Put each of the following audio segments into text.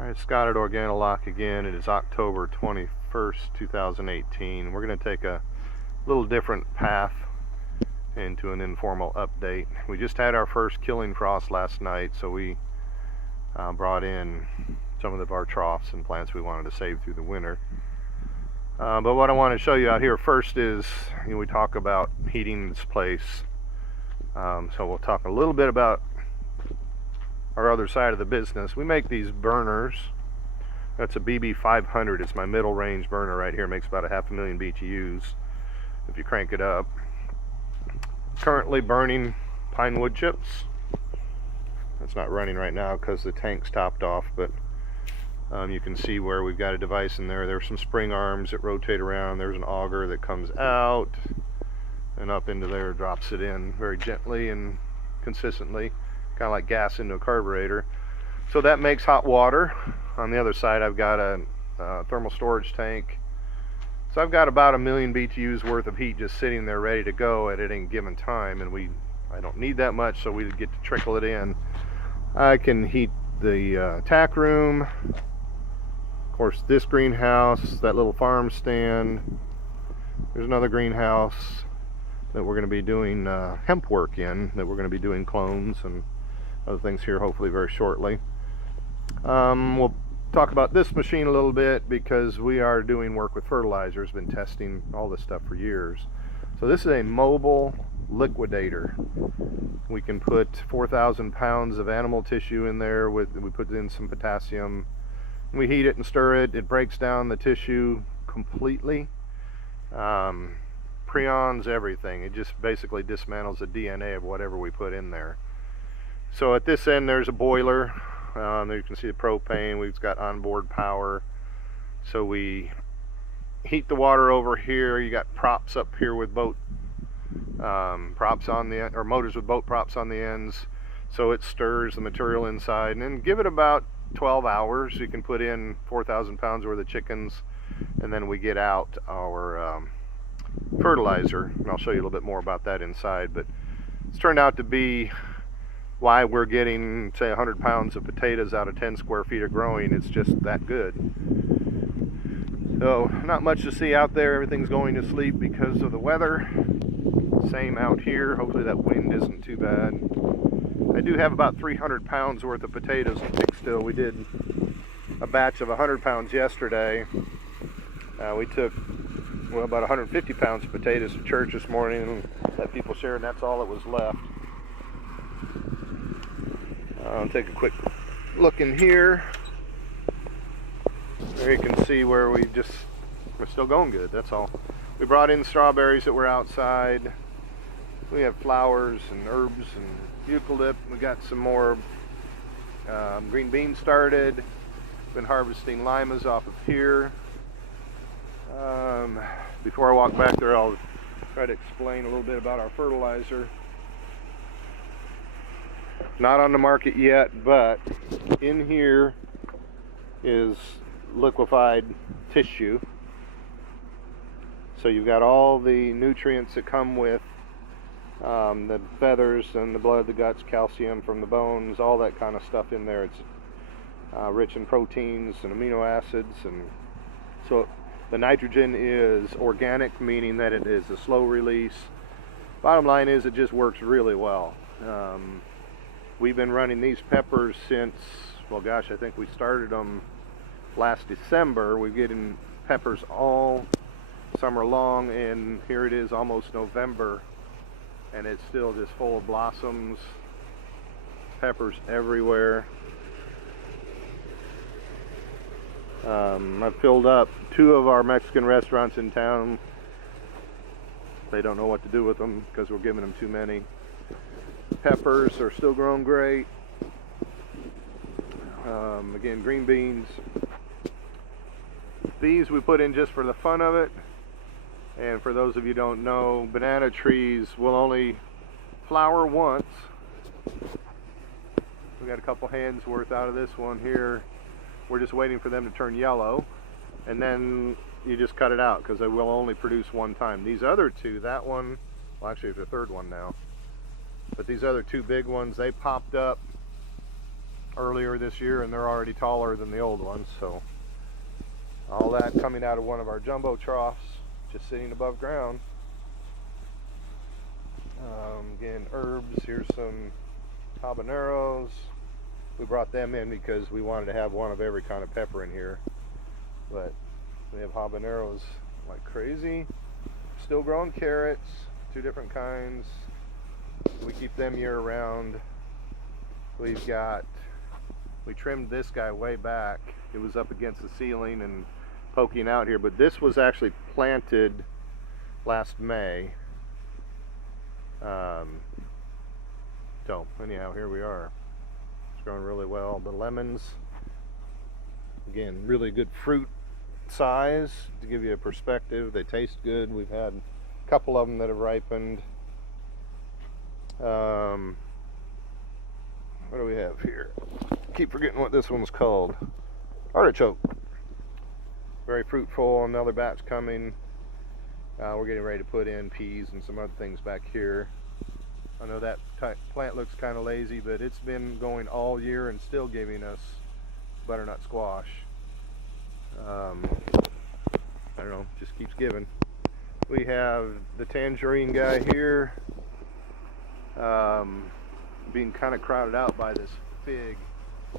Alright, Scott at OrganiLock again. It is October 21st, 2018. We're going to take a little different path into an informal update. We just had our first killing frost last night, so we brought in some of our troughs and plants we wanted to save through the winter. But what I want to show you out here first is, we talk about heating this place. So we'll talk a little bit about our other side of the business. We make these burners. That's a BB500. It's my middle range burner right here. It makes about 500,000 BTUs if you crank it up. Currently burning pine wood chips. It's not running right now because the tank's topped off, but you can see where we've got a device in there. There's some spring arms that rotate around. There's an auger that comes out and up into there, drops it in very gently and consistently, kind of like gas into a carburetor. So that makes hot water. On the other side, I've got a thermal storage tank. So I've got about 1,000,000 BTUs worth of heat just sitting there ready to go at any given time, and I don't need that much, so we get to trickle it in. I can heat the tack room, of course this greenhouse, that little farm stand. There's another greenhouse that we're going to be doing hemp work in, that we're going to be doing clones and other things here hopefully very shortly. We'll talk about this machine a little bit because we are doing work with fertilizer. Been testing all this stuff for years. So this is a mobile liquidator. We can put 4,000 pounds of animal tissue in there. We put in some potassium. We heat it and stir it. It breaks down the tissue completely. Prions, everything. It just basically dismantles the DNA of whatever we put in there. So at this end there's a boiler. There you can see the propane. We've got onboard power. So we heat the water over here. You got props up here with boat props on the end, or motors with boat props on the ends. So it stirs the material inside, and then give it about 12 hours. You can put in 4,000 pounds worth of chickens, and then we get out our fertilizer. And I'll show you a little bit more about that inside. But it's turned out to be why we're getting, say, 100 pounds of potatoes out of 10 square feet of growing. It's just that good. So not much to see out there. Everything's going to sleep because of the weather. Same out here. Hopefully that wind isn't too bad. I do have about 300 pounds worth of potatoes to pick still. We did a batch of 100 pounds yesterday. We took about 150 pounds of potatoes to church this morning and let people share, and that's all that was left. I'll take a quick look in here. There you can see where we're still going good, that's all. We brought in strawberries that were outside. We have flowers and herbs and eucalypt. We got some more green beans started. Been harvesting limas off of here. Before I walk back there, I'll try to explain a little bit about our fertilizer. Not on the market yet, but in here is liquefied tissue. So you've got all the nutrients that come with the feathers and the blood, the guts, calcium from the bones, all that kind of stuff in there. It's rich in proteins and amino acids, and so the nitrogen is organic, meaning that it is a slow release. Bottom line is it just works really well. We've been running these peppers since, well gosh, I think we started them last December. We're getting peppers all summer long, and here it is almost November, and it's still just full of blossoms, peppers everywhere. I've filled up 2 of our Mexican restaurants in town. They don't know what to do with them because we're giving them too many. Peppers are still growing great. Again, green beans. These we put in just for the fun of it. And for those of you who don't know, banana trees will only flower once. We got a couple hands worth out of this one here. We're just waiting for them to turn yellow, and then you just cut it out because they will only produce one time. These other 2, that one, well actually it's the 3rd one now, but these other 2 big ones, they popped up earlier this year, and they're already taller than the old ones. So all that coming out of one of our jumbo troughs, just sitting above ground. Again, herbs. Here's some habaneros. We brought them in because we wanted to have one of every kind of pepper in here. But we have habaneros like crazy. Still growing carrots, 2 different kinds. We keep them year round. We trimmed this guy way back. It was up against the ceiling and poking out here, but this was actually planted last May. So anyhow, here we are. It's growing really well. The lemons, again, really good fruit size. To give you a perspective, they taste good. We've had a couple of them that have ripened. What do we have here? Keep forgetting what this one's called. Artichoke. Very fruitful. Another batch coming. We're getting ready to put in peas and some other things back here. I know that plant looks kind of lazy, but it's been going all year and still giving us butternut squash. I don't know, just keeps giving. We have the tangerine guy here, being kind of crowded out by this fig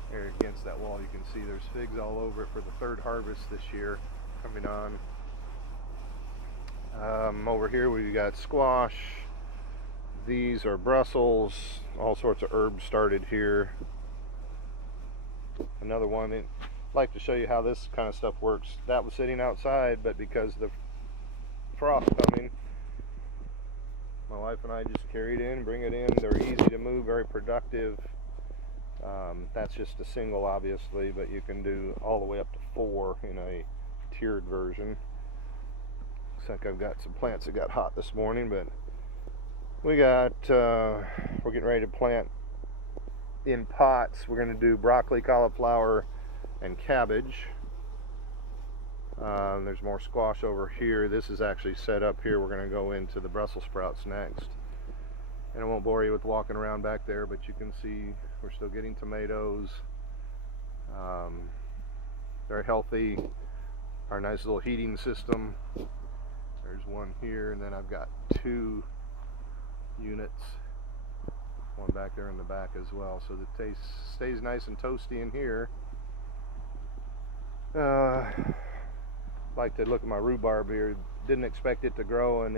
here against that wall. You can see there's figs all over it for the 3rd harvest this year coming on. Over here we've got squash. These are Brussels. All sorts of herbs started here. Another one. I'd like to show you how this kind of stuff works. That was sitting outside, but because the frost coming, my wife and I just carry it in, bring it in. They're easy to move, very productive. That's just a single, obviously, but you can do all the way up to 4 in a tiered version. Looks like I've got some plants that got hot this morning, but we're getting ready to plant in pots. We're going to do broccoli, cauliflower, and cabbage. There's more squash over here. This is actually set up here. We're going to go into the Brussels sprouts next. And I won't bore you with walking around back there, but you can see we're still getting tomatoes. Very healthy. Our nice little heating system. There's one here, and then I've got 2 units, one back there in the back as well, so the taste stays nice and toasty in here. Like to look at my rhubarb here. Didn't expect it to grow, and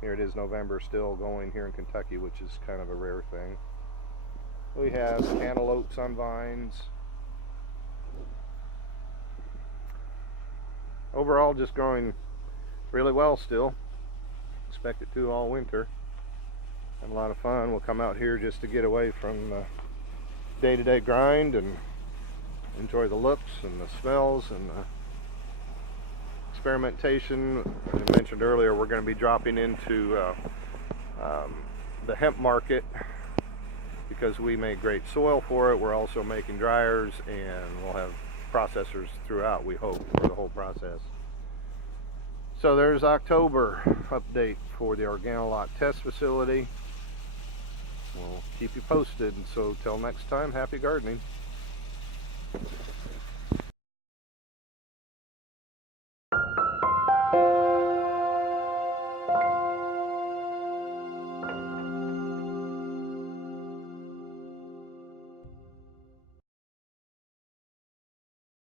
here it is, November, still going here in Kentucky, which is kind of a rare thing. We have cantaloupes on vines. Overall, just growing really well still. Expect it to all winter. Have a lot of fun. We'll come out here just to get away from the day-to-day grind and enjoy the looks and the smells and the experimentation. As I mentioned earlier, we're going to be dropping into the hemp market because we make great soil for it. We're also making dryers, and we'll have processors throughout, we hope, for the whole process. So there's October update for the OrganiLock test facility. We'll keep you posted. So till next time, happy gardening.